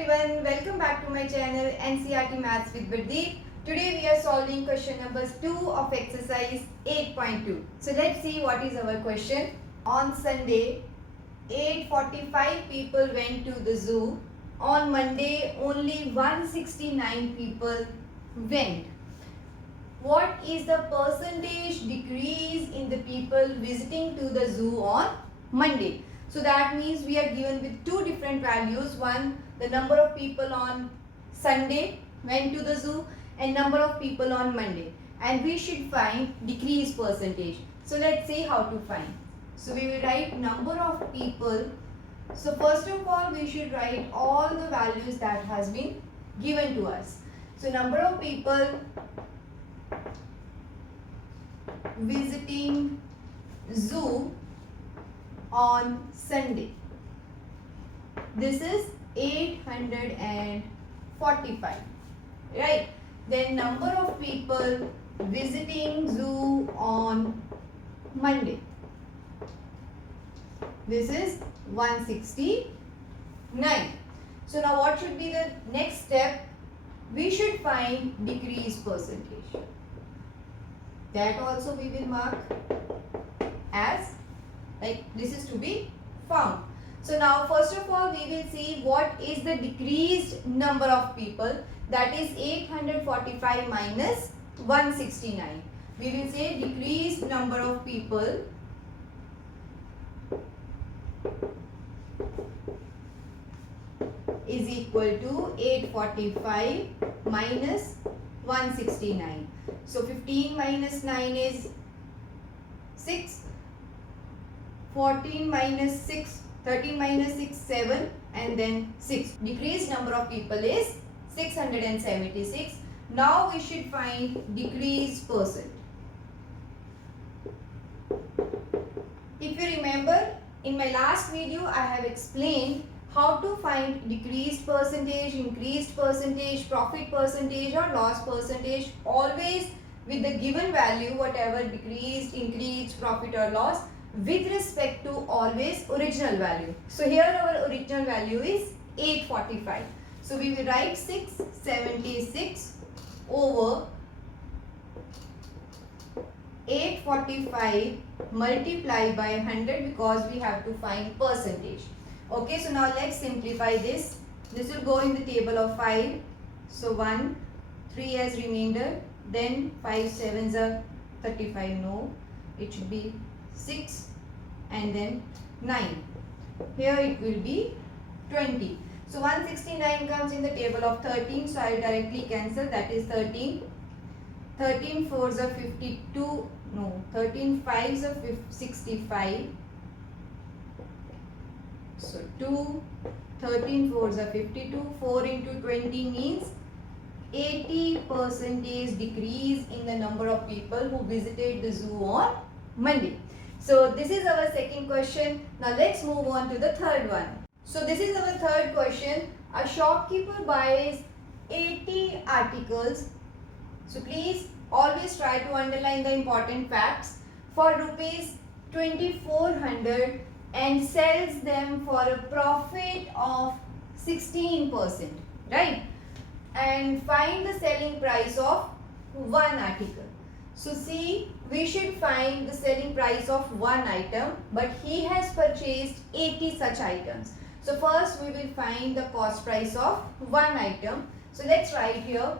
everyone, welcome back to my channel NCERT Maths with Pradeep. Today we are solving question number 2 of exercise 8.2. So let's see what is our question. On Sunday, 845 people went to the zoo. On Monday, only 169 people went. What is the percentage decrease in the people visiting to the zoo on Monday? So that means we are given with two different values. One, the number of people on Sunday went to the zoo and number of people on Monday. And we should find decrease percentage. So let's see how to find. So we will write number of people. So first of all, we should write all the values that has been given to us. So number of people visiting zoo on Sunday. This is 845, right? Then number of people visiting zoo on Monday. This is 169. So now what should be the next step? We should find decrease percentage. That also we will mark as like this is to be found. So now first of all we will see what is the decreased number of people, that is 845 minus 169. We will say decreased number of people is equal to 845 minus 169. So 15 minus 9 is 6. 14 minus 6, 13 minus 6, 7 and then 6. Decreased number of people is 676. Now we should find decreased percent. If you remember, in my last video I have explained how to find decreased percentage, increased percentage, profit percentage or loss percentage, always with the given value, whatever decreased, increased, profit or loss, with respect to always original value. So here our original value is 845. So we will write 676 over 845 multiply by 100 because we have to find percentage. Okay, so now let's simplify this. This will go in the table of 5. So 1, 3 as remainder, then 5 7s are 35, no, it should be 6 and then 9. Here it will be 20. So 169 comes in the table of 13. So I directly cancel, that is 13. 13 4s are 52. No, 13 5s are 65. So 2. 13 4s are 52. 4 into 20 means 80% decrease in the number of people who visited the zoo on Monday. So this is our second question. Now let's move on to the third one. So this is our third question. A shopkeeper buys 80 articles. So please always try to underline the important facts, for rupees 2400 and sells them for a profit of 16%, right? And find the selling price of one article. So see, we should find the selling price of one item, but he has purchased 80 such items. So first we will find the cost price of one item. So let's write here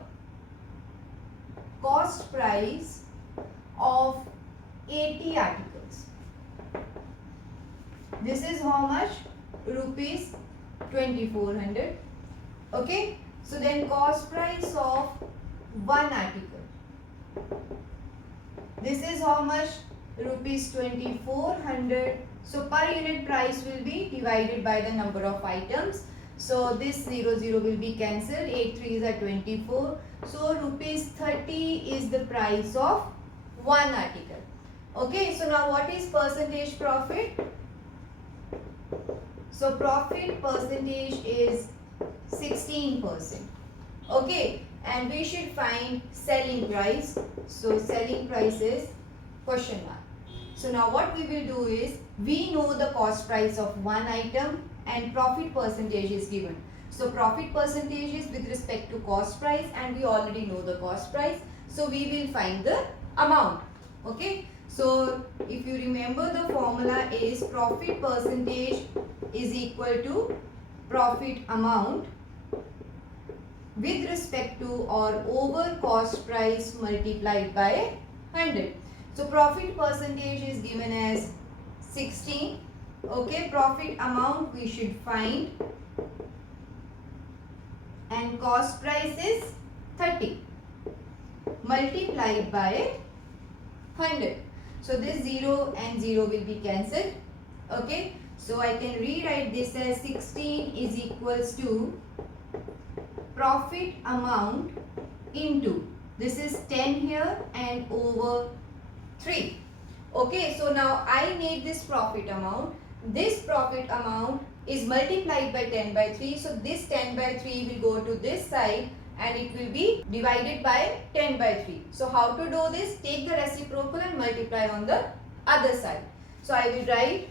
cost price of 80 articles. This is how much? Rupees 2400. Okay. So then cost price of one article. This is how much? Rupees 2400. So per unit price will be divided by the number of items. So this 0 will be cancelled. 8 3s are 24. So rupees 30 is the price of one article. Okay. So now what is percentage profit? So profit percentage is 16%. Okay, and we should find selling price. So selling price is question mark. So now what we will do is, we know the cost price of one item and profit percentage is given. So profit percentage is with respect to cost price, and we already know the cost price. So we will find the amount. Okay. So if you remember, the formula is profit percentage is equal to profit amount with respect to or over cost price multiplied by 100. So profit percentage is given as 16. Okay, profit amount we should find, and cost price is 30 multiplied by 100. So this 0 and 0 will be cancelled. Okay, so I can rewrite this as 16 is equals to profit amount into, this is 10 here and over 3. Okay, so now I need this profit amount. This profit amount is multiplied by 10 by 3. So this 10 by 3 will go to this side and it will be divided by 10 by 3. So how to do this? Take the reciprocal and multiply on the other side. So I will write,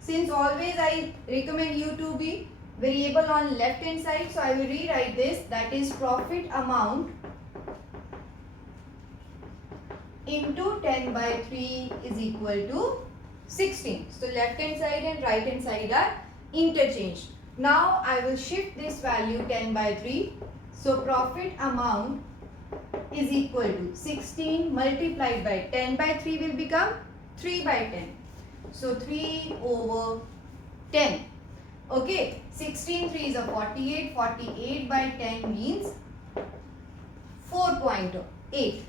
since always I recommend you to be variable on left hand side, so I will rewrite this, that is profit amount into 10 by 3 is equal to 16. So left hand side and right hand side are interchanged. Now I will shift this value 10 by 3. So profit amount is equal to 16 multiplied by 10 by 3 will become 3 by 10. So 3 over 10. Okay, 16 3 is a 48. 48 by 10 means 4.8.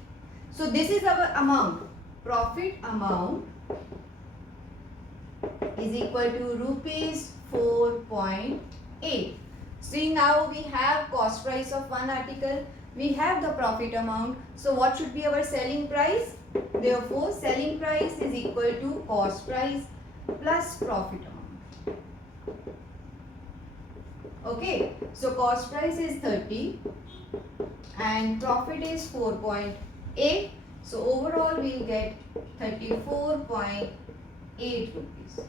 So this is our amount. Profit amount is equal to rupees 4.8. See, now we have cost price of one article. We have the profit amount. So what should be our selling price? Therefore, selling price is equal to cost price plus profit amount. Okay, so cost price is 30 and profit is 4.8. So overall we will get 34.8 rupees.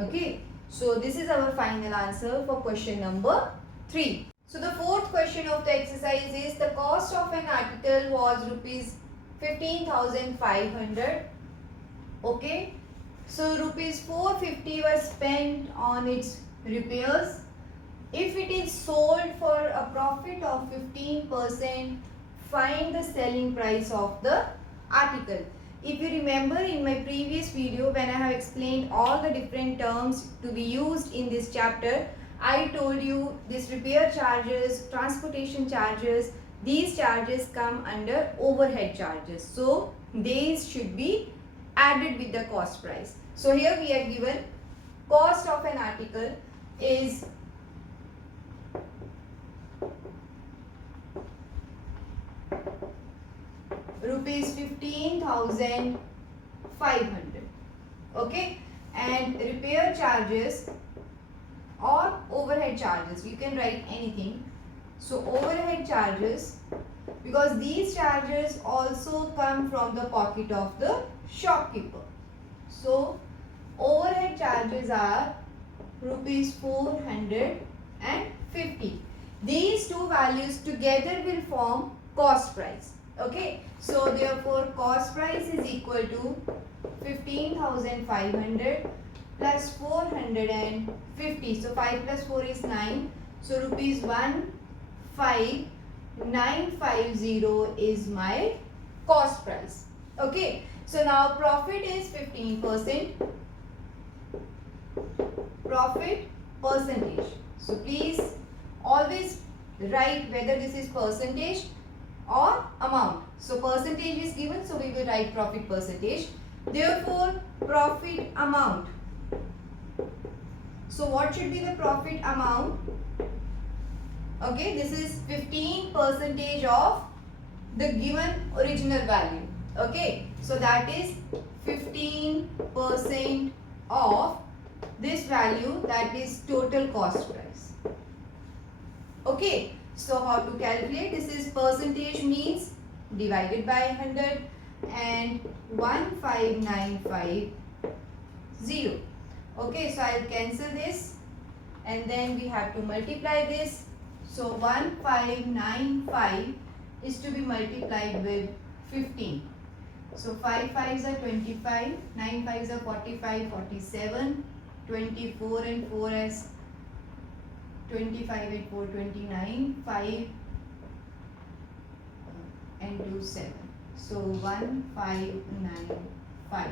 Okay, so this is our final answer for question number 3. So the fourth question of the exercise is, the cost of an article was rupees 15,500. Okay, so rupees 450 was spent on its repairs. If it is sold for a profit of 15%, find the selling price of the article. If you remember in my previous video when I have explained all the different terms to be used in this chapter, I told you this repair charges, transportation charges, these charges come under overhead charges. So these should be added with the cost price. So here we are given cost of an article is rupees 15,500. Okay, and repair charges or overhead charges, you can write anything. So overhead charges, because these charges also come from the pocket of the shopkeeper. So overhead charges are rupees 450. These two values together will form cost price. Okay, so therefore cost price is equal to 15,500 plus 450. So 5 plus 4 is 9. So rupees 15,950 is my cost price. Okay, so now profit is 15%. Profit percentage. So please always write whether this is percentage or amount. So percentage is given, so we will write profit percentage. Therefore, profit amount. So what should be the profit amount? Okay, this is 15% of the given original value. Okay, so that is 15% of this value, that is total cost price. Okay, so how to calculate? This is percentage means divided by 100 and 15,950. Okay, so I will cancel this and then we have to multiply this. So 1595 is to be multiplied with 15. So 5 5s are 25, 9 5s are 45, 47, 24 and 4 as 25 and 4 29, 5 and 2 7. So 1 5 9 5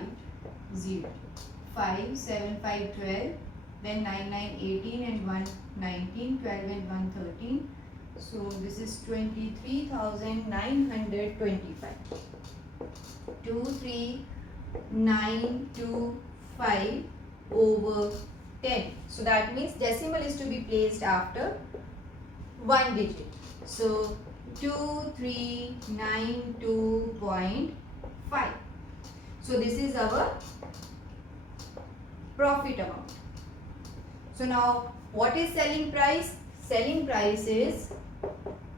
0, 5 7 5 12, then 9 9 18 and 1 19, 12 and 1 13. So this is 23,925. 23925 over 10. So that means decimal is to be placed after one digit. So 2392.5. So this is our profit amount. So now what is selling price? Selling price is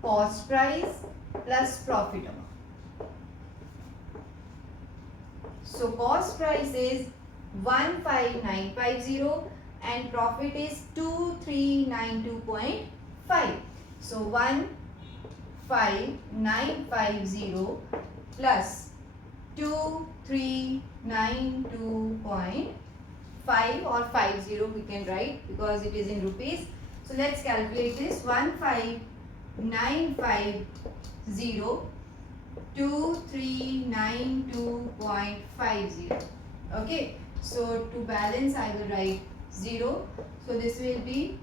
cost price plus profit amount. So cost price is 15950 and profit is 2392.5. So 15950 plus 2392.5 or 50 we can write because it is in rupees. So let's calculate this. 15950 2392.50. Okay, so to balance I will write 0. So this will be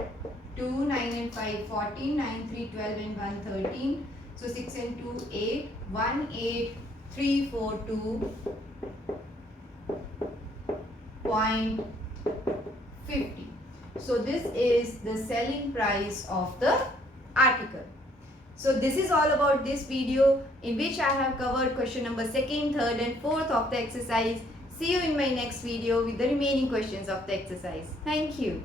2, 9 and 5 14, 9, 3 12 and 1 13. So 6 and 2 8, 1 8 3 4 2.50. So this is the selling price of the article. So this is all about this video in which I have covered question number 2nd, 3rd and 4th of the exercise. See you in my next video with the remaining questions of the exercise. Thank you.